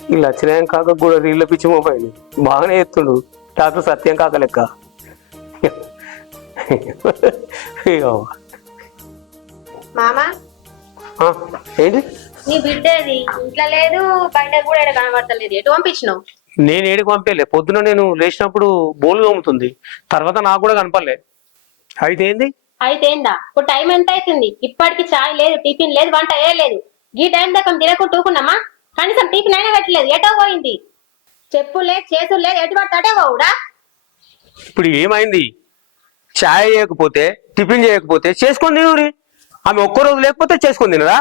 ఈ లచ్చనాయం కాక కూడా రీళ్ళ పిచ్చి మొబైల్ బాగానే ఎత్తుండు డాక్టర్ సత్యం కాక లెక్క. అయ్యో. మామా ఆ, ఏంటి నీ బిడ్డేది ఇంట్లో లేదు, బయట కూడా ఎక్కడ కనబడతలేదు. ఎటు పంపించినావు? నేను ఏడికి పంపేలే. పొద్దున నేను లేచినప్పుడు బోలు తోముతుంది, తర్వాత నాకు కూడా కనపడలే. అయితే ఏంది? అయితే ఏందా? ఇప్పుడు టైం ఎంత అవుతుంది? ఇప్పటికి చాయ్ లేదు, టిఫిన్ లేదు, వంట ఏ లేదు. ఈ టైం దాకా తినకుండా ఊకున్నామా? కనీసం టిఫిన్ అయినా పెట్టలేదు. ఎటో పోయింది? చెప్పులు లేదు, చేతులు లేదు, ఎటు పడితే అటే పోవుడా? ఇప్పుడు ఏమైంది? ఛాయ్ చేయకపోతే టిఫిన్ చేయకపోతే చేసుకొని తినూరి. ఆమె ఒక్క రోజు లేకపోతే చేసుకొని తినరా?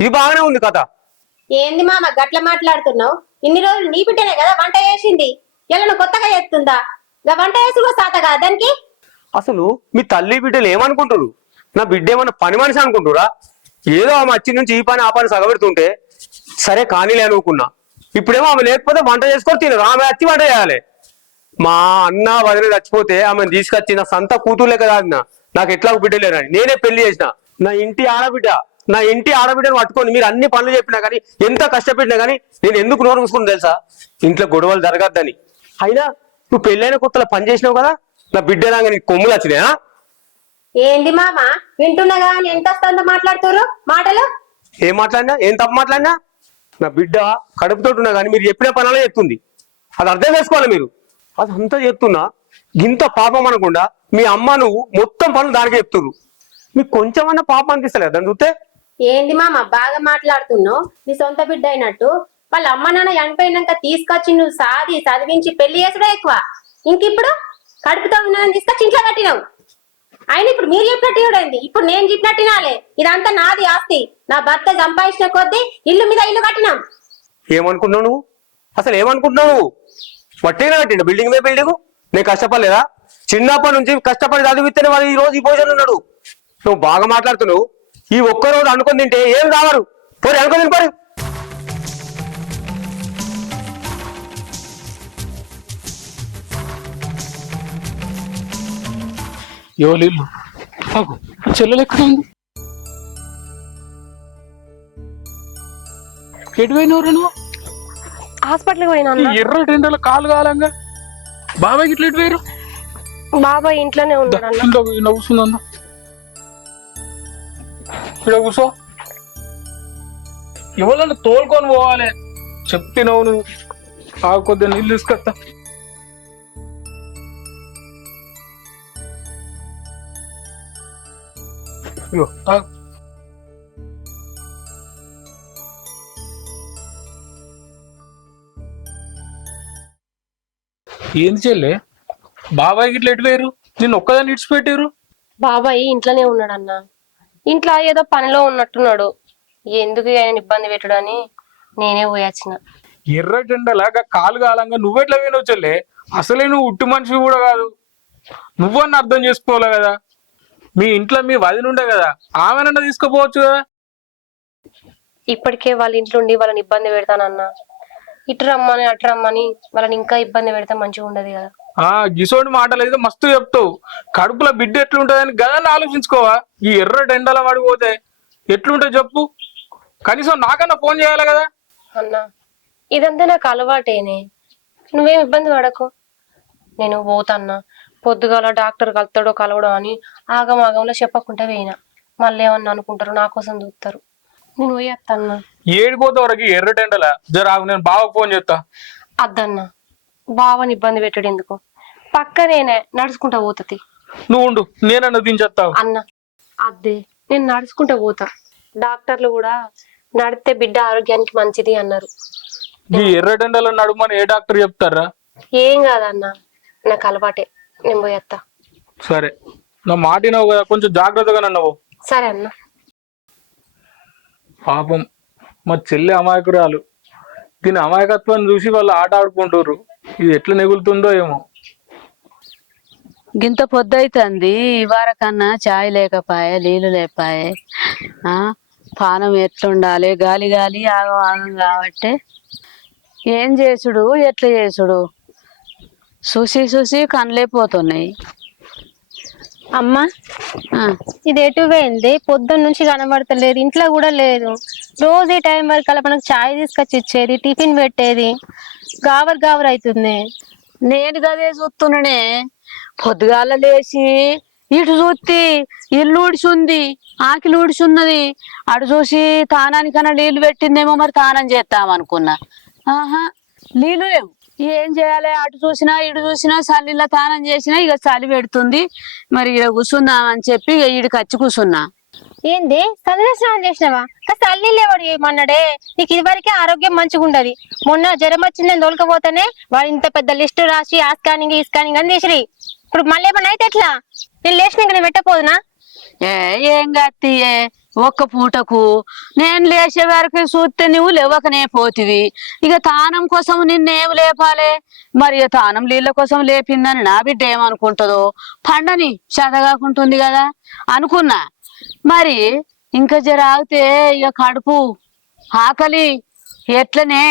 ఇది బాగానే ఉంది కథ. ఏంది మామ గట్ల మాట్లాడుతున్నావు? ఇన్ని రోజులు నీ బిడ్డనే కదా వంట చేసింది, ఇలా నువ్వు కొత్తగా చేస్తుందా? ఇక వంట చేసి కూడా సాత కదా దానికి. అసలు మీ తల్లి బిడ్డలు ఏమనుకుంటారు? నా బిడ్డ ఏమన్నా పని మనిషి అనుకుంటురా? ఏదో ఆమె వచ్చి నుంచి ఈ పని ఆ పని సగబెడుతుంటే సరే కానీలే అనుకున్నా. ఇప్పుడేమో ఆమె లేకపోతే వంట చేసుకొని తినరు, ఆమె వచ్చి వంట చేయాలి. మా అన్న వదిన చచ్చిపోతే ఆమెను తీసుకొచ్చి నా సంత కూతుర్లే కదా అన్న, నాకు ఎట్లా బిడ్డలేరని నేనే పెళ్లి చేసిన. నా ఇంటి ఆడబిడ్డను పట్టుకొని మీరు అన్ని పనులు చెప్పినా కానీ, ఎంత కష్టపెట్టినా కానీ నేను ఎందుకు నోరు మూసుకుని తెలుసా? ఇంట్లో గొడవలు జరగద్దని. అయినా నువ్వు పెళ్ళైన కొత్తలో పని చేసినావు కదా, నా బిడ్డలాగా నీకు కొమ్ములు వచ్చినాయా? ఏంది మామ వింటున్నా కానీ ఎంత వస్తుందో మాట్లాడుతారు మాటలు. ఏం మాట్లాడినా, ఏం తప్పు మాట్లాడినా? నా బిడ్డ కడుపుతోటున్నా కానీ మీరు చెప్పిన పనులే చెప్తుంది. అది అర్థం చేసుకోవాలి మీరు. అది అంతా చెప్తున్నా ఇంత పాపం అనకుండా మీ అమ్మ నువ్వు మొత్తం పనులు దానికే చెప్తున్నారు. మీకు కొంచెమన్నా పాపం అనిపిస్తలేదు దాన్ని చూస్తే? ఏంది మామ బాగా మాట్లాడుతున్నావు? నీ సొంత బిడ్డ అయినట్టు వాళ్ళ అమ్మ నాన్న చనిపోయినాక తీసుకొచ్చి నువ్వు సాది చదివించి పెళ్లి చేసుడే ఎక్కువ. ఇంకిప్పుడు కడుపుతో ఉన్నానని తీసుకొచ్చి ఇంట్లో కట్టినావు. ఆయన ఇప్పుడు మీరు చెప్పినట్టు చూడండి, ఇప్పుడు నేను చెప్పినట్టు నాలే. ఇదంతా నాది ఆస్తి. నా భర్త సంపాదించిన కొద్దీ ఇల్లు మీద ఇల్లు కట్టినాం. ఏమనుకుంటున్నావు నువ్వు? అసలు ఏమనుకుంటున్నావు నువ్వు? వట్టిగా కట్టిండు బిల్డింగ్ మీద బిల్డింగ్. నేను కష్టపడలేదా? చిన్నప్పటి నుంచి కష్టపడి చదివిస్తేనే వాడు ఈ రోజు ఈ భోజనం ఉన్నాడు. నువ్వు బాగా మాట్లాడుతున్నావు. ఈ ఒక్కరోజు అనుకుని తింటే ఏం కావరు. పోయి అనుకుని తినిపోరు. ఎవరిల్లు నాకు చెల్లెలు ఎక్కడ ఉంది? ఎటువైనవరు నువ్వు? హాస్పిటల్కి పోయినా ఈ ఎర్ర టెండల కాలు కాలంగా బాబాయ్ ఇట్లా ఎటు వేరు? బాబాయ్ ఇంట్లోనే ఉన్నాడు. ఇంట్లో కూర్చుందా? ఇక్కడ కూర్చో. ఎవరన్నా తోలుకొని పోవాలి చెప్తున్నావు నువ్వు. ఆ కొద్దిగా నీళ్ళు తీసుకొస్తా. ఇగో తాగు. ఏంది చెల్లె బాబాయ్ గిట్ల ఎటు వేరు? నిన్ను ఒక్కదాన్ని ఇడిచిపెట్టారు? బాబాయ్ ఇంట్లోనే ఉన్నాడు అన్న. ఇంట్లో ఏదో పనిలో ఉన్నట్టున్నాడు. ఎందుకు ఆయన ఇబ్బంది పెట్టడని నేనే పోయొచ్చిన. ఎర్ర జెండలాగా కాలు కాలంగా నువ్వెట్లా పోయినావు చెల్లె? అసలే నువ్వు ఉట్టి మనిషి కూడా కాదు. నువ్వన్న అర్థం చేసుకోవాలి కదా. మీ ఇంట్లో మీ వదిన ఉండే కదా, ఆమెనన్నా తీసుకుపోవచ్చు కదా. ఇప్పటికే వాళ్ళ ఇంట్లో ఉండి వాళ్ళని ఇబ్బంది పెడతానన్న. ఇటు రమ్మని అటు రమ్మని వాళ్ళని ఇంకా ఇబ్బంది పెడితే మంచిగా ఉండదు కదా. గిసోడి మాటలు అయితే మస్తు చెప్తావు. కడుపులో బిడ్డ ఎట్లుంటదని గదాన్ని ఆలోచించుకోవా? ఈ ఎర్ర డెండల పడిపోతే ఎట్లుంటే చెప్పు. కనీసం నాకన్నా ఫోన్ చేయాలి కదా. అన్న ఇదంతా నాకు అలవాటేనే, నువ్వేం ఇబ్బంది పడకు. నేను పోతాన్నా. పొద్దుగాల డాక్టర్ కలుతాడో కలవడో అని ఆగమాగంలో చెప్పకుండా పోయినా. మళ్ళీ ఏమన్నా అనుకుంటారు, నా కోసం చూస్తారు. నేను పోయేత్తన్నా. ఏడిపోతే వరకు ఎర్ర టెండల జరాగు, నేను బావకు ఫోన్ చేస్తా. అద్దన్నా బావని ఇబ్బంది పెట్టాడు ఎందుకు? పక్కనేనే నడుచుకుంటా పోతుంది. నువ్వు ఉండు, నేనన్నా దించేస్తావు. అన్న అద్దే నేను నడుచుకుంటా పోతా. డాక్టర్లు కూడా నడితే బిడ్డ ఆరోగ్యానికి మంచిది అన్నారు. ఈ ఎర్ర టెండల నడుమని ఏ డాక్టర్ చెప్తారా? ఏం కాదన్న, నాకు అలవాటే. నేను పోయేత్తా. సరే, నా మాట వినవు కదా, కొంచెం జాగ్రత్తగా నన్నవు. సరే అన్న. పాపం మా చెల్లి అమాయకురాలు. దీని అమాయకత్వాన్ని చూసి వాళ్ళు ఆట ఆడుకుంటారు. ఇది ఎట్లా నెగులుతుందో ఏమో. గింత పొద్దైతుంది ఇవారకన్నా చాయ్ లేకపాయే, నీళ్ళు లేపాయే. పానం ఎట్లుండాలి? గాలి గాలి ఆగం ఆగం కాబట్టి ఏం చేసుడు, ఎట్లా చేసుడు? చూసి చూసి కనలేకపోతున్నాయి. అమ్మా ఇది ఎటు పోయింది? పొద్దున్న నుంచి కనబడతలేదు, ఇంట్లో కూడా లేదు. రోజు ఈ టైం వరకు అలా మనకు చాయ్ తీసుకొచ్చి ఇచ్చేది, టిఫిన్ పెట్టేది, గావర్ గావర్ అవుతుంది. నేను గదే చూస్తున్నానే. పొద్దుగాల లేచి ఇటు చూస్తే ఇల్లు ఊడిచుంది, ఆకిలి ఊడిచున్నది. అటు చూసి తానానికన్నా నీళ్లు పెట్టిందేమో, మరి తానం చేద్దామనుకున్నా. ఆహా, నీళ్లు లేవు. ఏం చేయాలి? అటు చూసినా ఇటు చూసినా చలిలో తానం చేసినా ఇక చలి పెడుతుంది. మరి ఇక్కడ కూర్చుందామని చెప్పి ఇక ఈడికి వచ్చి కూర్చున్నా. ఏంది చల్లని స్నానం చేసినావా? చల్లి లేవాడు ఏమన్నాడే? నీకు ఇదివరకే ఆరోగ్యం మంచిగా ఉండదు. మొన్న జ్వరం వచ్చిందని తోలుకపోతేనే వాడు ఇంత పెద్ద లిస్టు రాసి ఆ స్కానింగ్ ఈ స్కానింగ్ అని తీసిరి. ఇప్పుడు మళ్ళీ ఏమన్నా అయితే ఎట్లా? నేను లేచినాక నేను పెట్టపోదునా? ఏం కత్తియే ఒక్క పూటకు. నేను లేచే వరకు చూస్తే నువ్వు లేవకనే పోతివి. ఇక తానం కోసం నిన్నేం లేపాలే? మరి ఇక తానం నీళ్ళ కోసం లేపిందని నా బిడ్డ ఏమనుకుంటుందో. పండని చదగాకుంటుంది కదా అనుకున్నా. మరి ఇంకా జర ఆగితే ఇక కడుపు ఆకలి ఎట్లనే.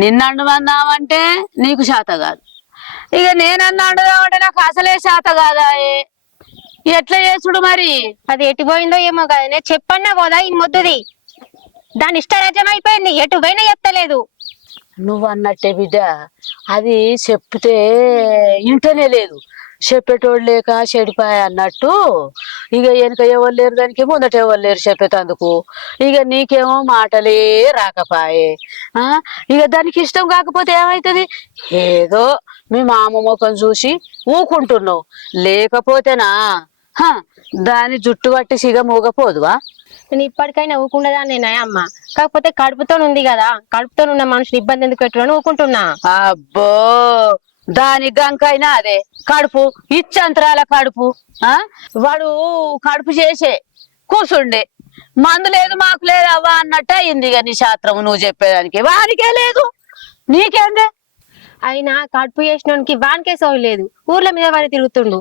నిన్నండుమందామంటే నీకు శాత కాదు, ఇక నేనన్నా అండుదామంటే నాకు అసలే శాత కాదా. ఎట్లా చేసుడు మరి? అది ఎటు పోయిందో ఏమో కదా, నేను చెప్పన్నా పోదా ఈ మొద్దుది. దాని ఇష్టరాజ్యం అయిపోయింది, ఎటు పోయినా చెప్తలేదు. నువ్వు అన్నట్టే బిడ్డ, అది చెప్తే ఇంటనే లేదు. చెప్పేటోడు లేక చెడిపాయ అన్నట్టు. ఇక వెనుక ఎవరు లేరు దానికి, ముందట ఎవరు లేరు చెప్పేటందుకు. ఇక నీకేమో మాటలే రాకపాయే. ఇక దానికి ఇష్టం కాకపోతే ఏమవుతుంది? ఏదో మీ మామ ముఖం చూసి ఊకుంటున్నావు. లేకపోతేనా దాని జుట్టు పట్టి సిగ మూగపోదువా? నేను ఇప్పటికైనా ఊకుండదా నేనా అమ్మ? కాకపోతే కడుపుతో ఉంది కదా, కడుపుతో ఉన్న మనుషులు ఇబ్బంది ఎందుకు పెట్టుకుని ఊకుంటున్నా. అబ్బో, దాని గంకైనా అదే కడుపు, ఇచ్చంతరాల కడుపు. వాడు కడుపు చేసే కూసుండే, మందు లేదు మాకు లేదు అవ్వ అన్నట్టు అయింది. ఇక నీ శాస్త్రము నువ్వు చెప్పేదానికి వానికే లేదు, నీకేందే? అయినా కడుపు చేసినోనికి వానికే సోయి లేదు, ఊర్ల మీద వాడి తిరుగుతుండు.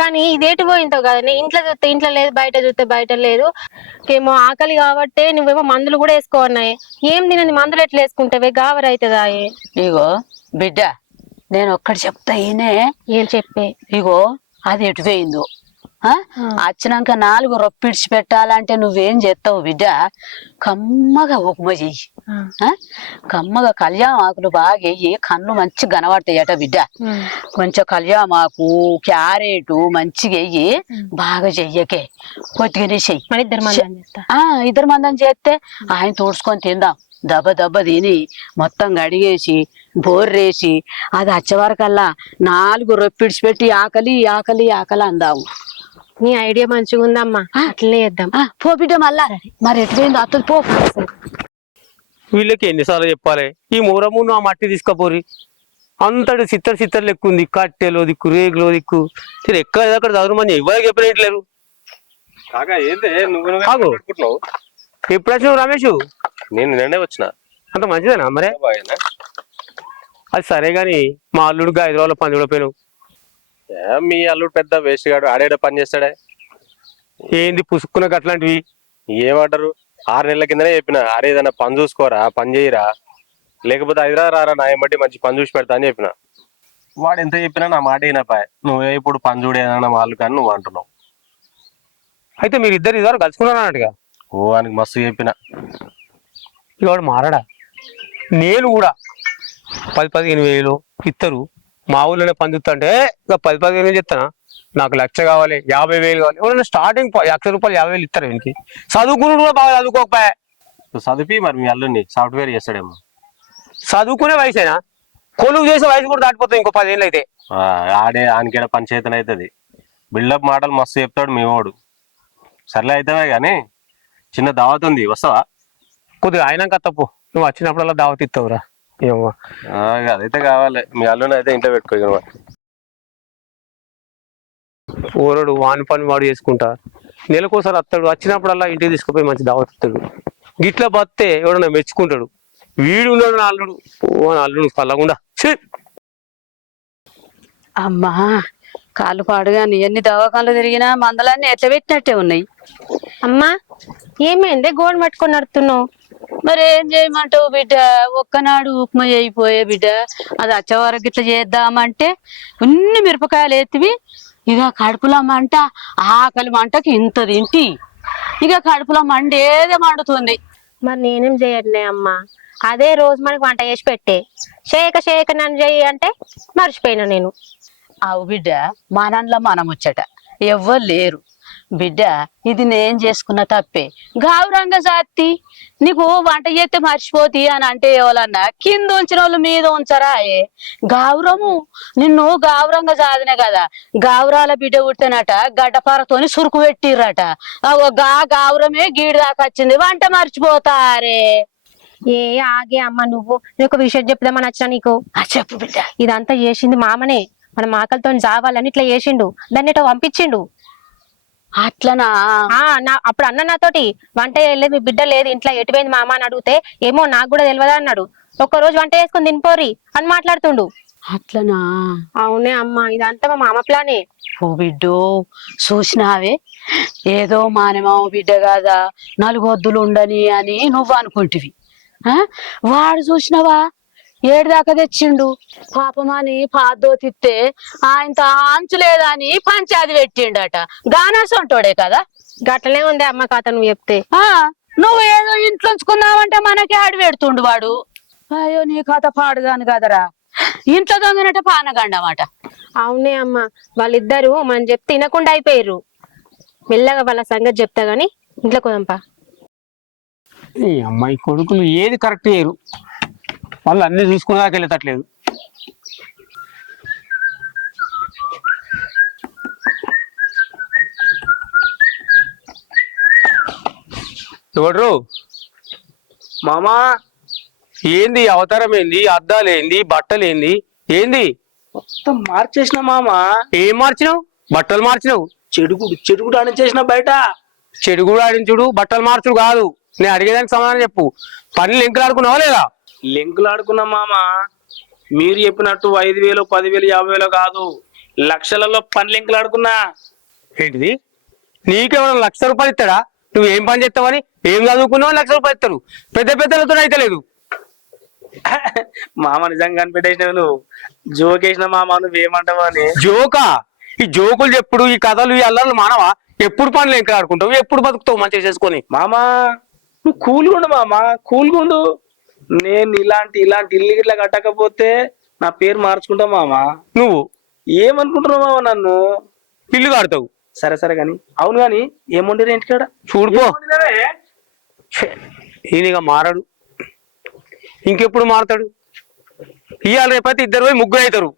కానీ ఇదేటి పోయిందో కదా, ఇంట్లో చూస్తే ఇంట్లో లేదు, బయట చూస్తే బయట లేదు. ఏమో ఆకలి కాబట్టే నువ్వేమో మందులు కూడా వేసుకోన్నాయి. ఏం తినని మందులు ఎట్లా వేసుకుంటావే? గావర్ అవుతుందా? ఇగో బిడ్డ, నేను ఒక్కటి చెప్తా ఈయనే. ఏం చెప్పే? ఇగో అది ఎటు పోయిందో. వచ్చినాక 4 రొప్పిడిచి పెట్టాలంటే నువ్వేం చేస్తావు బిడ్డ? కమ్మగా ఉప్మా చెయ్యి. కమ్మగా కళ్యామాకులు బాగా వెయ్యి, కన్ను మంచిగా కనబడతాయట బిడ్డ. కొంచెం కళ్యామాకు, క్యారెట్ మంచిగా వెయ్యి, బాగా చెయ్యకే, కొద్దిగానే చెయ్యి. ఇద్దరు మందం చేస్తే ఆయన తోడుచుకొని తిందాం. దెబ్బ దెబ్బ తిని మొత్తం గడిగేసి బోర్రేసి అది వచ్చేవరకల్లా 4 రొప్పిడిచి పెట్టి ఆకలి ఆకలి ఆకలి అందాము. నీ ఐడియా మంచిగా ఉందమ్మా, అట్లనే చేద్దాం. పో బిడ్డ, మళ్ళా మరి ఎటుపోయిందో అత్తది పో. వీళ్ళకి ఎన్నిసార్లు చెప్పాలి? ఈ మూరమును ఆ మట్టి తీసుకపోరి. అంతటి సిత్తరు లెక్కు ఉంది. కట్టెలో దిక్కు, రేగులో దిక్కు, ఎక్కడ అక్కడ చదువుమని ఎవరికి చెప్పలేరు. ఎప్పుడు వచ్చినావు రమేష్? నేను నిన్నే వచ్చిన. అంత మంచిదేనా మరే? అది సరే గాని మా అల్లుడికి 5 రోజుల పని చూడపోయినావు. మీ అల్లుడు పెద్ద వేస్ట్ గాడు, ఆడేడ పని చేస్తాడే. ఏంది పుసుక్కునకు అట్లాంటివి? ఏమంటారు? 6 నెలల కిందనే చెప్పిన, అరే ఏదన్నా పని చూసుకోరా, పని చేయరా, లేకపోతే హైదరాబాద్ రారా, నా ఏమంటే మంచి పని చూసి పెడతా అని చెప్పిన. వాడు ఎంత చెప్పినా నా మాట అయినపాయ. నువ్వే ఇప్పుడు పని చూడేదన్నా వాళ్ళు కానీ నువ్వు అంటున్నావు. అయితే మీరు ఇద్దరు ఇద్దరు కలుసుకున్నారు అన్నట్టుగా? ఓ వానికి మస్తు చెప్పిన. ఇవాడు మారడా? నేను కూడా 10-15 వేలు ఇస్తారు. మా ఊళ్ళోనే పని చూస్తుంటే ఇక 10-15 వేలు చెప్తానా? నాకు 1,00,000 కావాలి, 50,000 కావాలి. ఎవరైనా స్టార్టింగ్ 1,00,000 రూపాయలు 50,000 ఇస్తారు. వీనికి చదువుకుని కూడా బాగా చదువుకోకపోయా. చదివి మరి మీ అల్లుడిని సాఫ్ట్వేర్ చేస్తాడేమో. చదువుకునే వయసేనా? కొలువు చేసే వయసు కూడా దాటిపోతుంది ఇంకో 10 ఏళ్ళు అయితే. ఆడే ఆనికేడ పంచాయతీ అవుతుంది. బిల్డప్ మాటలు మస్తు చెప్తాడు మీ వాడు. సర్లే అయితేనే కానీ చిన్న దావత్ ఉంది, వస్తావా? కొద్దిగా అయినాక తప్పు, నువ్వు వచ్చినప్పుడల్లా దావత్ ఇస్తావురా. ఏమో అదైతే కావాలి. మీ అల్లుని అయితే ఇంట్లో పెట్టుకో. ఊరడు వాని పని వాడు చేసుకుంటా, నెలకోసారి వస్తాడు. వచ్చినప్పుడల్లా ఇంటికి తీసుకుపోయి మంచి దావత్ ఇస్తాడు. గిట్లా బస్తే ఎవడన్నా మెచ్చుకుంటాడు. వీడు ఉన్నాడు నా అల్లుడు, అల్లుడు పల్లకుండా. అమ్మా కాళ్ళు పాడుగాని ఎన్ని దవాఖాన్లు తిరిగినా మందలన్నీ ఎట్లా పెట్టినట్టే ఉన్నాయి. అమ్మా ఏమైంది గోడ పట్టుకొని నడుతున్నావు? మరి ఏం చేయమంటావు బిడ్డ? ఒక్కనాడు ఉప్మా అయిపోయే బిడ్డ, అది వచ్చేవరకు ఇట్లా చేద్దామంటే ఉన్ని మిరపకాయలు ఎత్తివి. ఇక కడుపులో మంట, ఆకలి మంటకి ఇంత తింటి. ఇక కడుపులో మండేదే మండుతుంది. మరి నేనేం చేయట్లే అమ్మా, అదే రోజు మనకు వంట చేసి పెట్టే. చేయక నన్ను చెయ్యి అంటే మర్చిపోయినా నేను. అవు బిడ్డ, మనంలో మనం వచ్చట ఎవ్వరు లేరు బిడ్డ. ఇది నేను చేసుకున్న తప్పే. గౌరంగా జాతి నీకు వంట చేస్తే మర్చిపోతి అని అంటే ఎవరన్నా కింద ఉంచిన వాళ్ళు మీద ఉంచరా? గౌరము నిన్ను గౌరంగా జాదినే కదా. గౌరాల బిడ్డ పుట్టినట గడ్డపారతోని సురుకు పెట్టిర్రట. గౌరమే గీడి దాకా వచ్చింది, వంట మర్చిపోతారే. ఏ ఆగే అమ్మ, నేను ఒక విషయం చెప్దామని వచ్చినా నీకు. చెప్పు బిడ్డ. ఇదంతా చేసింది మామనే. మన ఆకలితో జావాలని ఇట్లా చేసిండు, దాన్ని ఇట్లా పంపించిండు. అట్లనా? అప్పుడు అన్న నాతోటి వంట చేయలేదు, మీ బిడ్డ లేదు ఇంట్లో, ఎటుపోయింది మామ అని అడిగితే ఏమో నాకు కూడా తెలియదా అన్నాడు. ఒక్కరోజు వంట చేసుకుని తినిపోరి అని మాట్లాడుతుండు. అట్లనా? అవునే అమ్మ, ఇదంతా మా మామ ప్లానే. ఓ బిడ్డో, చూసినావే, ఏదో మానమామ బిడ్డ కాదా నలుగొద్దులు ఉండని అని నువ్వు అనుకుంటివి. వాడు చూసినావా ఏడుదాకా తెచ్చిండు. పాపమని పాదోతిస్తే ఆయనతో ఆంచు లేదని పంచాది పెట్టిండట. గానాసంటోడే కదా. గట్లనే ఉంది అమ్మ కథ నువ్వు చెప్తే. నువ్వు ఏదో ఇంట్లో ఉంచుకుందావంటే మనకి ఆడి పెడుతుండు వాడు. అయ్యో నీ కథ పాడుగాను కదరా. ఇంట్లో దొంగనట పానగండమాట. అవునే అమ్మ, వాళ్ళిద్దరు మనం చెప్తే తినకుండా అయిపోయారు. మెల్లగా వాళ్ళ సంగతి చెప్తా గాని ఇంట్లో కొదంపా. ఈ అమ్మాయి కొడుకులు ఏది కరెక్ట్ చేయరు, వాళ్ళు అన్ని చూసుకునేదాకా వెళ్ళేటట్లేదు. ఎవడ్రు మామా? ఏంది అవతారం? ఏంది అద్దాలు? ఏంది బట్టలు? ఏంది ఏంది మొత్తం మార్చేసిన మామా. ఏం మార్చినావు? బట్టలు మార్చినావు? చెడుగుడు అని చేసిన బయట. చెడుగుడు ఆడించుడు బట్టలు మార్చుడు కాదు. నేను అడిగేదానికి సమాధానం చెప్పు. పనులు ఎంకులాడుకున్నావా లేదా? లింకులు ఆడుకున్నా మామా. మీరు చెప్పినట్టు 5,000, 10,000, 50,000 కాదు, లక్షలలో పని లింకులు ఆడుకున్నా. ఏంటిది? నీకేమైనా ₹1,00,000 ఇస్తాడా? నువ్వు ఏం పని చేస్తావని? ఏం చదువుకున్నావు? ₹1,00,000 ఇస్తారు. పెద్ద పెద్దలతో అయితే లేదు. మామ నిజంగా కనిపెట్టేసినావు నువ్వు. జోకేసిన మామ, నువ్వేమంటావు అని. జోకా? ఈ జోకులు చెప్పుడు, ఈ కథలు, ఈ అల్లర్లు మానవా? ఎప్పుడు పనులు ఎంకులాడుకుంటావు? ఎప్పుడు బతుకుతావు మంచిగా చేసుకొని? మామా నువ్వు కూల్గుండు మామా, కూల్గుండు. నేను ఇలాంటి ఇల్లు ఇట్లా కట్టకపోతే నా పేరు మార్చుకుంటా మామా. నువ్వు ఏమనుకుంటున్నావు మామ నన్ను? ఇల్లు కడతావు. సరే గాని అవును గాని ఏముండేది ఇంటికాడ? చూడుకో, ఈయనగా మారాడు, ఇంకెప్పుడు మారుతాడు? ఇవాళ రేపైతే ఇద్దరు పోయి ముగ్గురు అవుతారు.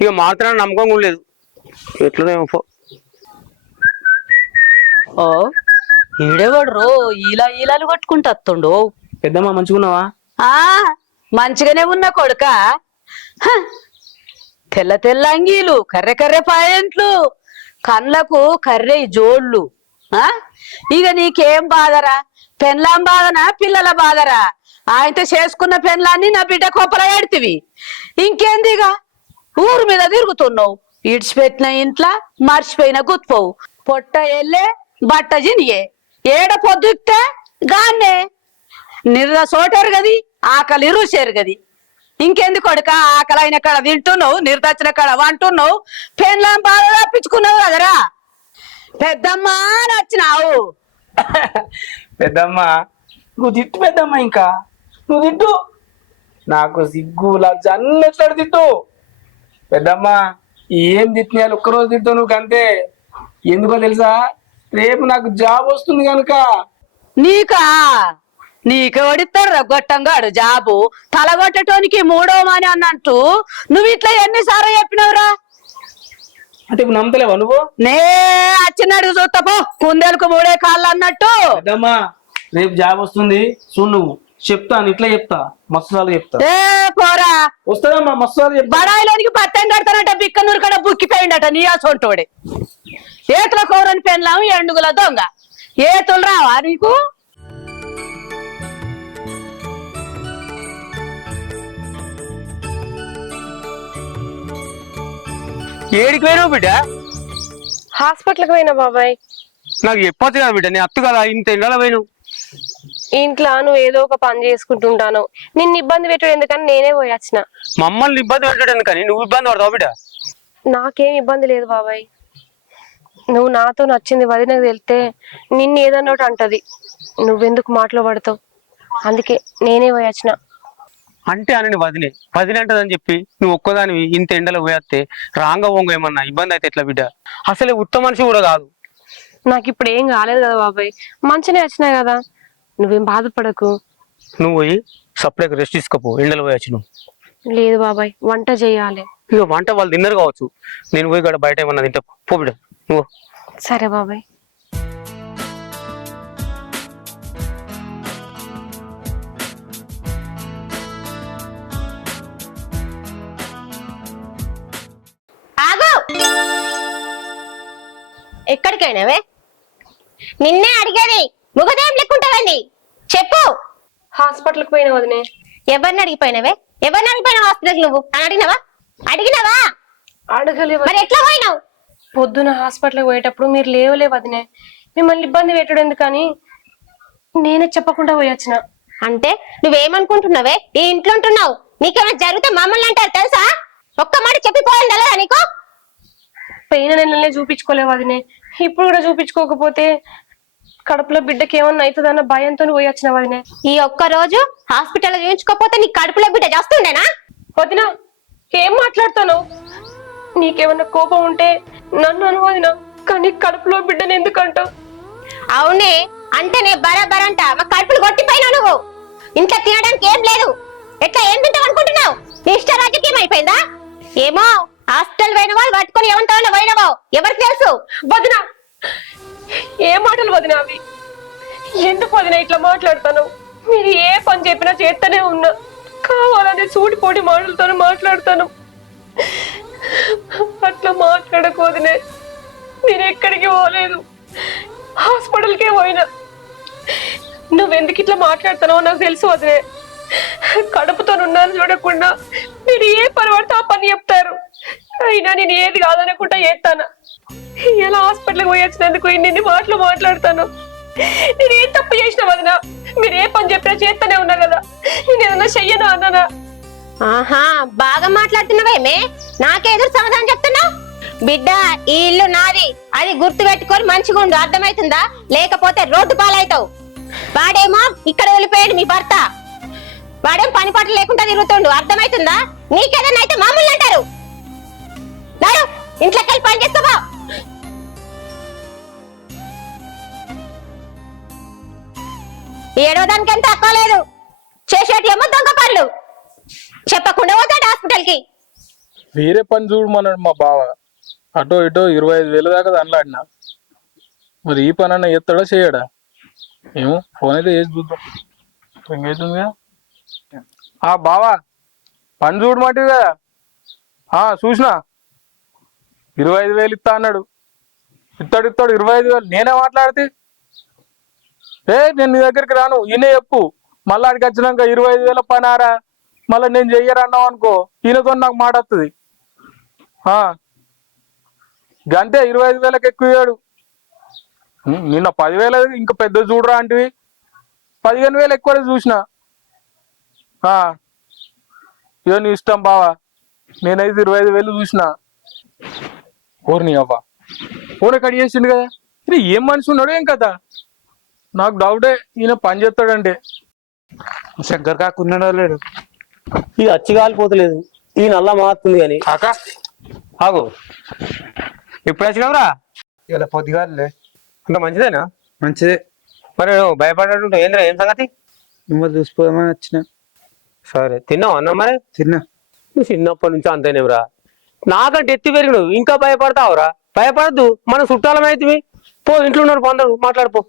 ఇక మారుతాడని నమ్మకం కూడా లేదు. ఎట్లనేమో పో. ఓ ఈడేవాడు రో ఈలాలు కొట్టుకుంటూ వస్తుండు. పెద్దమ్మ మంచిగున్నావా? మంచిగానే ఉన్నా కొడుక. తెల్ల తెల్ల అంగీలు, కర్రె పాయింట్లు, కళ్ళకు కర్రె జోళ్ళు. ఇక నీకేం బాధరా? పెన్లాం బాధనా పిల్లల బాధరా? ఆయనతో చేసుకున్న పెన్లాన్ని నా బిడ్డ కొప్పల పెడితివి. ఇంకేందిగా ఊరు మీద తిరుగుతున్నావు. ఇడిచిపెట్టిన ఇంట్లో మర్చిపోయిన గుత్పోవు. పొట్ట ఎల్లే బట్ట జినియే. ఏడ పొద్దుతే గాన్నే నిర్ర సోటారు గది, ఆకలి రుచేరు గది. ఇంకెంది కొడుక? ఆకలి అయిన కాడ తింటున్నావు, నిర్దచ్చిన కాడ వంటున్నావు, పెన్లాం బాధ తప్పించుకున్నావు కదరా. పెద్దమ్మ నచ్చినావు. పెద్దమ్మ నువ్వు తిట్టు పెద్దమ్మ, ఇంకా నువ్వు తిట్టు. నాకు సిగ్గు లజ్జ అన్నట్లు తిట్టు పెద్దమ్మ. ఏం తిట్టినాలు ఒక్కరోజు తిట్టావు నువ్వు అంతే. ఎందుకో తెలుసా? రేపు నాకు జాబ్ వస్తుంది కనుక. నీకు వడిస్తారా గొట్టంగాడు జాబు? తలగొట్టడానికి 3వ మాని అన్నట్టు నువ్వు ఇట్లా ఎన్నిసార్లు చెప్పినవురా? అంటే ఇప్పుడు నమ్మతలేవా నువ్వు? నే అచ్చినాడు చూస్తాపో, కుందేలకు 3 కాళ్ళు అన్నట్టు. పెద్దమ్మా రేపు జాబ్ వస్తుంది చూడు, నువ్వు చెప్తాను, ఇట్లా చెప్తా, మస్తులు చెప్తా. పోరా వస్తుందమ్మా, మస్తులు చెప్తా. బడాయిలోనికి పత్తం కడతానట, బిక్కనూరు కడ బుక్కిపోయిండట నీ సొంటోడే. ఏతుల కూరని పెన్లాం, ఎండుగుల దొంగ. ఏతులు రావా నీకు? ఏడికి పోయినావు బిడ్డ? హాస్పిటల్కి పోయినా బాబాయ్. నాకు చెప్పొచ్చు కదా బిడ్డ, నేను అత్తు కదా. ఇంత ఎండలో పోయినావు. ఇంట్లో నువ్వు ఏదో ఒక పని చేసుకుంటుంటాను, నిన్ను ఇబ్బంది పెట్టాడు ఎందుకని నేనే పోయొచ్చిన. మమ్మల్ని ఇబ్బంది పెట్టాడు ఎందుకని నువ్వు ఇబ్బంది పడతావు బిడ్డ? నాకేం ఇబ్బంది లేదు బాబాయ్. నువ్వు నాతో నచ్చింది వదినకు తెలితే నిన్ను ఏదన్నట్టు అంటది. నువ్వెందుకు మాటలో పడతావు, అందుకే నేనే పోయి వచ్చిన. అంటే అని వదిలే వదిలే అంటదని చెప్పి నువ్వు ఒక్కదానివి ఇంత ఎండలో పోయేస్తే రాంగ వంగ ఏమన్నా ఇబ్బంది అయితే ఎట్లా బిడ్డ? అసలే ఉత్తమ మనిషి కూడా కాదు. నాకు ఇప్పుడు ఏం కాలేదు కదా బాబాయ్, మంచినే వచ్చినాయి కదా, నువ్వేం బాధపడకు. నువ్వు పోయి సపరేట్గా రెస్ట్ తీసుకోపో, ఎండలో పోయొచ్చు నువ్వు. లేదు బాబాయ్, వంట చేయాలి. ఇక వంట వాళ్ళు తిన్నరు కావచ్చు, నేను పోయి కూడా బయట ఏమన్నా తింటా పో బిడ్డ నువ్వు. సరే బాబాయ్. ఆగు, ఎక్కడికైనావే? నిన్నే అడిగేది, ముఖదేం లెక్కుంటావండి చెప్పు. హాస్పిటల్కి పోయిన వదినే. ఎవరిని అడిగిపోయినావే? ఎవరిని అడిగిపోయినావు హాస్పిటల్? నువ్వు అని అడిగినావా? అడిగినావా? అడగలే మరి ఎట్లా పోయినావు? పొద్దున హాస్పిటల్కి పోయేటప్పుడు మీరు లేవలే వదినే, మిమ్మల్ని ఇబ్బంది పెట్టడం ఎందుకని నేనే చెప్పకుండా పోయి వచ్చిన. అంటే నువ్వేమనుకుంటున్నావే? ఈ ఇంట్లో ఉంటున్నావు, నీకేమైనా జరిగితే మమ్మల్ని అంటారు తెలుసా? ఒక్క మాట చెప్పిపోవాలి తెలదా నీకు? పోయిన నెలలే చూపించుకోలే వదినే, ఇప్పుడు కూడా చూపించుకోకపోతే కడుపులో బిడ్డకి ఏమన్నా అవుతుందన్న భయంతో పోయి వచ్చిన వదినే. ఈ ఒక్క రోజు హాస్పిటల్ చూపించుకోకపోతే నీ కడుపులో బిడ్డ చేస్తుండేనా? వదినా ఏం మాట్లాడతాను? నీకేమన్నా కోపం ఉంటే నన్ను అనువదినా, కానీ కడుపులో బిడ్డని ఎందుకంటావు? అవునే అంటే నే బరాబరంట మా కడుపులు కొట్టిపోయినా నువ్వు. ఇంట్లో తినడానికి ఏం లేదు, ఎట్లా ఏం తింటావు అనుకుంటున్నావు? నీ ఇష్ట రాజకీయం అయిపోయిందా? ఏమో హాస్పిటల్ పోయిన వాళ్ళు పట్టుకొని ఏమంటావు పోయినవో ఎవరికి తెలుసు? వదినా ఏ మాటలు వదినా అవి? ఎందుకు వదినా ఇట్లా మాట్లాడతాను? మీరు ఏ పని చెప్పినా చేస్తూనే ఉన్నా, కావాలని సూటిపోటి మాటలతో మాట్లాడతాను. అట్లా మాట్లాడకు వదినే, నేను ఎక్కడికి పోలేదు, హాస్పిటల్కే పోయినా. నువ్వెందుకు ఇట్లా మాట్లాడుతున్నావో నాకు తెలుసు వదినే. కడుపుతో ఉన్నాను చూడకుండా మీరు ఏ పని పడితే ఆ పని చెప్తారు, అయినా నేను ఏది కాదనకుండా చేస్తాను. ఇలా హాస్పిటల్కి పోయి వచ్చినందుకు ఇన్ని మాటలు మాట్లాడతాను. నేను ఏం తప్పు చేసిన వదినా? మీరు ఏ పని చెప్పినా చేస్తూనే ఉన్నా కదా, నేను ఏదన్నా చెయ్యనా అన్నానా? ఆహా బాగా మాట్లాడుతున్నావేమే, నాకే ఎదురు సమాధానం చెప్తున్నావు? బిడ్డ ఈ ఇల్లు నాది, అది గుర్తు పెట్టుకొని మంచిగా ఉండు, అర్థమవుతుందా? లేకపోతే రోడ్డు పాలవుతావు. వాడేమో ఇక్కడ వెళ్ళిపోయాడు మీ భర్త, వాడేం పని పాట లేకుండా తిరుగుతుండు, అర్థమవుతుందా? నీకేదన్నా అయితే మామూలు అంటారు. ఇంట్లోకి వెళ్ళి పని చేసుకోవా? ఏడవదానికి ఎంత తక్కువ లేదు, చేసేటేమో దొంగ పనులు. చెప్పకుండా పోతాడు హాస్పిటల్ కి. వేరే పని చూడమన్నాడు మా బావ, అటో ఇటో 25,000 దాకా దండలాడినా. మరి ఈ పని అన్న ఎత్తాడా చేయడా ఏమో, ఫోన్ అయితే వేసి చూద్దాం. ఇంకైతుంది కదా. బావా పని చూడమంటివి కదా, చూసినా 25,000 ఇస్తా అన్నాడు. ఇస్తాడు 25,000. నేనే మాట్లాడితే నేను నీ దగ్గరికి రాను, ఈయనే చెప్పు. మళ్ళీ అడిగి వచ్చినాక 25,000 పని ఆరా, మళ్ళీ నేను చెయ్యరన్నావు అనుకో, ఈయనతో నాకు మాట వస్తుంది. గంతే 25,000కి ఎక్కువ. నిన్న 10,000 ఇంకా పెద్ద చూడరా అంటివి, 15,000 ఎక్కువ చూసిన. ఇదో నీ ఇష్టం బావా, నేనైతే 25,000 చూసిన. ఓర్ని అవ్వ ఫోన్ కట్ చేసిండు కదా, ఇది ఏం మనిషి ఉన్నాడు ఏం కదా. నాకు డౌటే ఈయన పని చేస్తాడంటే. శంకర్ కాకున్నాడో లేడు, ఇది అచ్చి కాలిపోతలేదు, ఈ నల్ల మారుతుంది కానీ. కాకా ఆగు, ఇప్పుడు వచ్చినావురా? ఇలా పొద్దుగాలే. అంత మంచిదేనా? మంచిదే. మరి నువ్వు భయపడ్డట్టు ఏంద్రా, ఏం సంగతి? మిమ్మల్ని చూసిపోదామని వచ్చిన. సరే తిన్నావు అన్న? మరి తిన్నా. నువ్వు చిన్నప్పటి నుంచి అంతేనేవురా, నాకంటే ఎత్తి పెరిగినవు, ఇంకా భయపడతావురా? భయపడద్దు, మన చుట్టాలమైతే పో, ఇంట్లో ఉన్నారు పో, అందరు మాట్లాడిపో.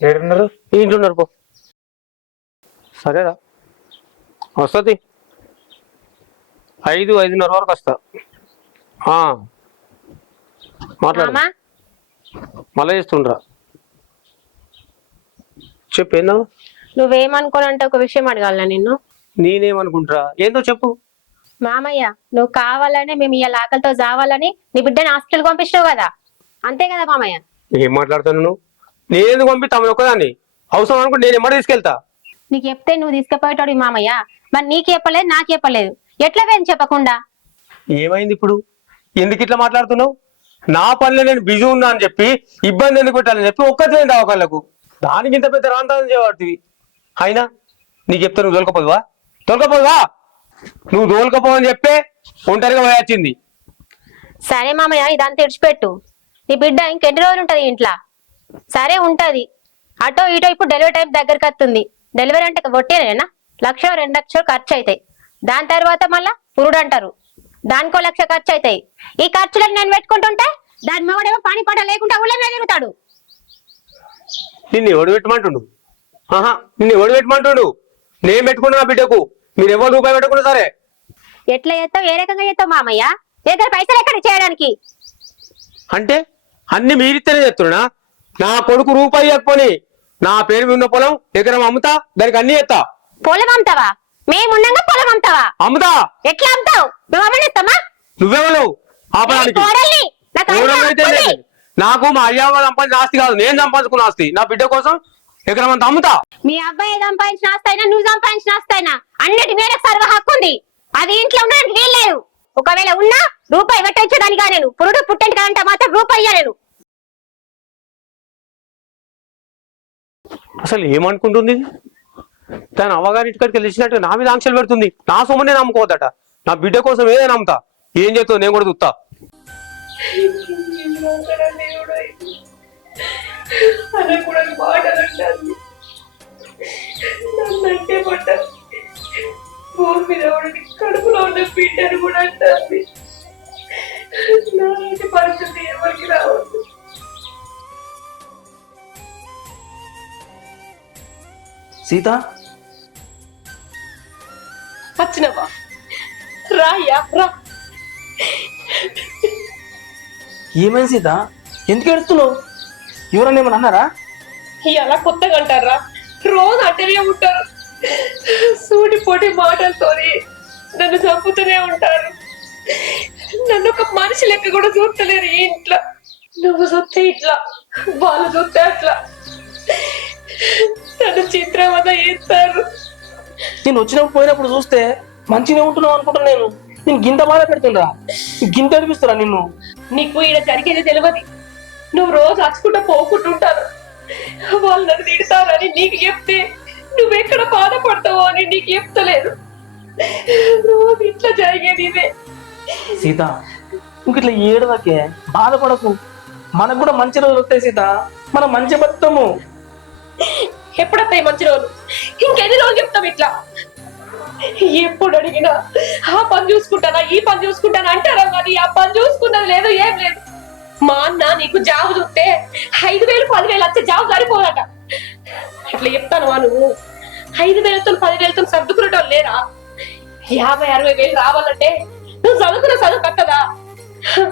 ఏడున్నారు? ఈ ఇంట్లో ఉన్నారు పో. సరేరా వస్తుంది, 5-5:30 వరకు వస్తా. మాట్లాడు, మామా మళ్ళీ చేస్తుండ్రా. చెప్పు ఏందో. నువ్వేమనుకోనంటే ఒక విషయం అడగాల నిన్ను. నేనేమనుకుంటారా? ఏందో చెప్పు. మామయ్య నువ్వు కావాలనే మేము ఇవాళ ఆకలితో చావాలని నీ బిడ్డని హాస్పిటల్ పంపించినావు కదా, అంతే కదా మామయ్య? ఏం మాట్లాడుతాను నువ్వు? నేనెందుకు పంపిస్తాను ఒక్కదాన్ని? అవసరం అనుకుంటే నేను ఎమ్మడి తీసుకెళ్తా. నీకు చెప్తే నువ్వు తీసుకుపోయేటాడు మామయ్య, మరి నీకు చెప్పలేదు నాకు చెప్పలేదు, ఎట్లా వేని చెప్పకుండా? ఏమైంది ఇప్పుడు? ఎందుకు ఇట్లా మాట్లాడుతున్నావు? నా పనిలో నేను బిజీ ఉన్నా అని చెప్పి ఇబ్బంది ఎందుకు పెట్టాలని చెప్పి ఒక్కతే దావకాళ్ళకు. దానికి ఇంత పెద్ద రాంతానం చేయబడుతుంది. అయినా నీకు చెప్తే నువ్వు తోలుకపోదువా? నువ్వు తోలుకపోవని చెప్పే ఒంటరిగా పోయొచ్చింది. సరే మామయ్య ఇదంతా ఇడిచిపెట్టు. నీ బిడ్డ ఇంకెన్ని రోజులు ఉంటది ఇంట్లో? సరే ఉంటది, అటో ఇటో ఇప్పుడు డెలివరీ టైం దగ్గరికి వస్తుంది. డెలివరీ అంటే కొట్టేనా 1,00,000 2,00,000 ఖర్చు అవుతాయి. దాని తర్వాత మళ్ళా పురుడు అంటారు, దానికో 1,00,000 ఖర్చు అవుతాయి. ఈ ఖర్చులను నేను పెట్టుకుంటుంటే దాని మొగడేమో పని పడ లేకుండా ఊళ్ళో మీద తిరుగుతాడు. నిన్ను ఎవడు పెట్టమంటుండు? నిన్ను ఎవడు పెట్టమంటుండు? నేను పెట్టుకున్నా నా బిడ్డకు. మీరు ఎవరు రూపాయి పెట్టుకున్నా సరే. ఎట్లా చేస్తావు, ఏ రకంగా చేస్తావు మామయ్య? దగ్గర పైసలు ఎక్కడ చేయడానికి? అంటే అన్ని మీరిస్తేనే చెప్తున్నా. నా కొడుకు రూపాయి ఇవ్వకపోని నా పేరు మీద ఉన్న పొలం ఎకరం అమ్ముతా, దానికి అన్ని ఎత్తా. పొలం అమ్ముతావా? మేముండగా పొలం అమ్ముతావా? అమ్ముతా. ఎట్లా అమ్ముతావు? మేము అమ్మనిస్తామా? నువ్వెవరు ఆపడానికి? కోడల్ని. నాకు ఎవరైతే లేదు. నాకు మా అయ్యా సంపాదించిన ఆస్తి కాదు, నేను సంపాదించుకున్న ఆస్తి. నా బిడ్డ కోసం ఎకరం అంతా అమ్ముతా. మీ అబ్బాయి సంపాదించిన ఆస్తి అయినా నువ్వు సంపాదించిన ఆస్తి అయినా అన్నిటి మీద సర్వ హక్కు ఉంది. అది ఇంట్లో ఉండడానికి వీల్లేదు. ఒకవేళ ఉన్నా రూపాయి పెట్టించడానికా నేను పురుడు పుట్టంటి కాదంటే మాత్రం రూపాయి ఇయ్య నేను. అసలు ఏమనుకుంటుంది? తను అవ్వగారింటికి తెలిసినట్టుగా నా మీద ఆంక్షలు పెడుతుంది. నా సొమ్మునే నమ్ముకోవద్దట. నా బిడ్డ కోసం ఏదైనా నమ్ముతా. ఏం చేస్తావు నేను కూడా చూస్తా. అనకూడని మాటలు అంటారు. నన్నంటే పడ్డారు. భూమి మీద ఉండి కడుపులో ఉన్న బిడ్డను కూడా అంటారు. నాటి పరిస్థితి ఎవరికి రావద్దు. సీత వచ్చినవా? రాయ్యా రా. ఏమైంది సీత? ఎందుకు ఏడుస్తున్నావు? ఎవరన్నా ఏమన్నా అన్నారా? ఇలా కొత్తగా అంటారా? రోజు అంటనే ఉంటారు. సూటిపోటి మాటలతోని నన్ను చంపుతూనే ఉంటారు. నన్ను ఒక మనిషి లెక్క కూడా చూస్తలేరు ఈ ఇంట్లో. నువ్వు చూస్తే ఇట్లా, వాళ్ళు చూస్తే అట్లా. నన్ను చిత్రవద చేస్తారు. నేను వచ్చినప్పుడు పోయినప్పుడు చూస్తే మంచిగా ఉంటున్నావు అనుకుంటా. నేను గింత బాధ పెడుతుందా? గింత అనిపిస్తురా నిన్ను? నీకు ఈడ జరిగేది తెలియదు. నువ్వు రోజు అచ్చుకుంటా పోకుంటుంటారు. వాళ్ళు నన్ను తిడతారని నీకు చెప్తే నువ్వెక్కడ బాధపడతావో అని నీకు చెప్తలేదు. రోజు ఇట్లా జరిగేది ఇదే. సీత ఇంక ఇట్లా ఏడవకే, బాధపడకు. మనకు కూడా మంచి రోజులు వస్తాయి సీత. మనం మంచి బతుకుతాము. ఎప్పుడొస్తాయి మంచి రోజులు? ఇంకెన్ని రోజులు చెప్తాం ఇట్లా? ఎప్పుడు అడిగినా ఆ పని చూసుకుంటానా ఈ పని చూసుకుంటానా అంటారా, కానీ ఆ పని చూసుకున్నది లేదు, ఏం లేదు. మా అన్న నీకు జాబు చూస్తే 5,000 10,000 వచ్చే జాబు సరిపోదట. అట్లా చెప్తాను నువ్వు? 5,000తో 10,000తో సర్దుకునేటో లేరా? 50,000-60,000 రావాలంటే నువ్వు చదువుకున్న చదువు కట్టదా?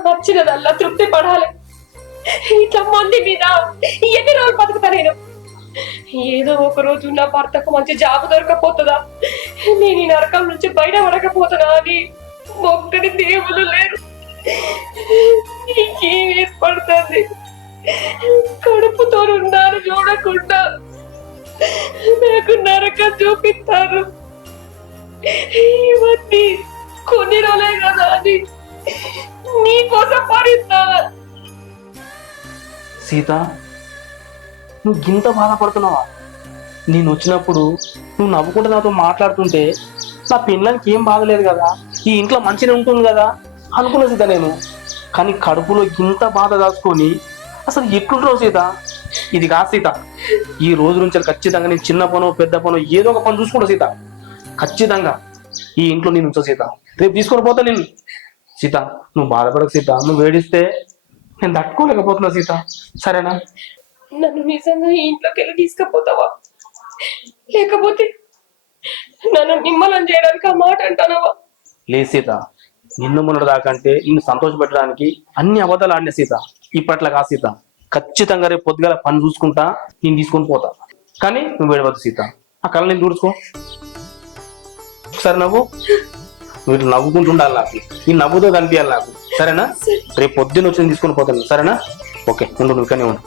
వచ్చినదల్లా తృప్తి పడాలి. ఇట్లా మంది మీద ఎన్ని రోజులు బతుకుతా నేను? ఏదో ఒక రోజు నా భర్తకు మంచి జాబ్ దొరకపోతుందా, నేను ఈ నరకం నుంచి బయట పడకపోతున్నా అని మొక్కని దేవుళ్ళు లేరు. నీకేం ఏర్పడుతుంది? కడుపుతో ఉన్నారు చూడకుండా నాకు నరకం చూపిస్తారు. ఇవన్నీ కొన్ని రోజులే కదా అని నీకోసం భరిస్తా. సీత నువ్వు గింత బాధపడుతున్నావా? నేను వచ్చినప్పుడు నువ్వు నవ్వుకుంటే నాతో మాట్లాడుతుంటే నా పిల్లలకి ఏం బాధలేదు కదా, ఈ ఇంట్లో మంచిగా ఉంటుంది కదా అనుకున్నా సీత నేను. కానీ కడుపులో గింత బాధ దాచుకొని అసలు ఎట్లుంటావు సీత? ఇది కాదు సీత. ఈ రోజు నుంచి ఖచ్చితంగా నేను చిన్న పనో పెద్ద పనో ఏదో ఒక పని చూసుకుంటా సీత. ఖచ్చితంగా ఈ ఇంట్లో నేను ఉంచా సీత. రేపు తీసుకొని పోతా నేను. సీత నువ్వు బాధపడకు సీత. నువ్వు ఏడిస్తే నేను తట్టుకోలేకపోతున్నా సీత. సరేనా? నన్ను నిజంగా ఈ ఇంట్లోకి వెళ్ళి తీసుకుపోతావా, లేకపోతే నన్ను నిమ్మలం చేయడానికి ఆ మాట అంటానవా? లేదు సీత, నిన్ను మొన్నటి దాకంటే నిన్ను సంతోషపెట్టడానికి అన్ని అబద్ధాలు ఆడిన సీత. ఇప్పట్లా కాదు సీత. ఖచ్చితంగా రేపు పొద్దుగల పని చూసుకుంటా, నేను తీసుకొని పోతా. కానీ నువ్వు ఏడవద్దు సీత. ఆ కళ నేను దూడుచుకో. ఒకసారి నవ్వు. నువ్వు ఇట్లా నవ్వుకుంటూ ఉండాలి నాకు. ఈ నవ్వుతో కనిపించాలి నాకు. సరేనా? రేపు పొద్దున్న వచ్చి తీసుకొని పోతాను. సరేనా? ఓకే ఉండు, నువ్వు ఇక్కడనే ఉండు.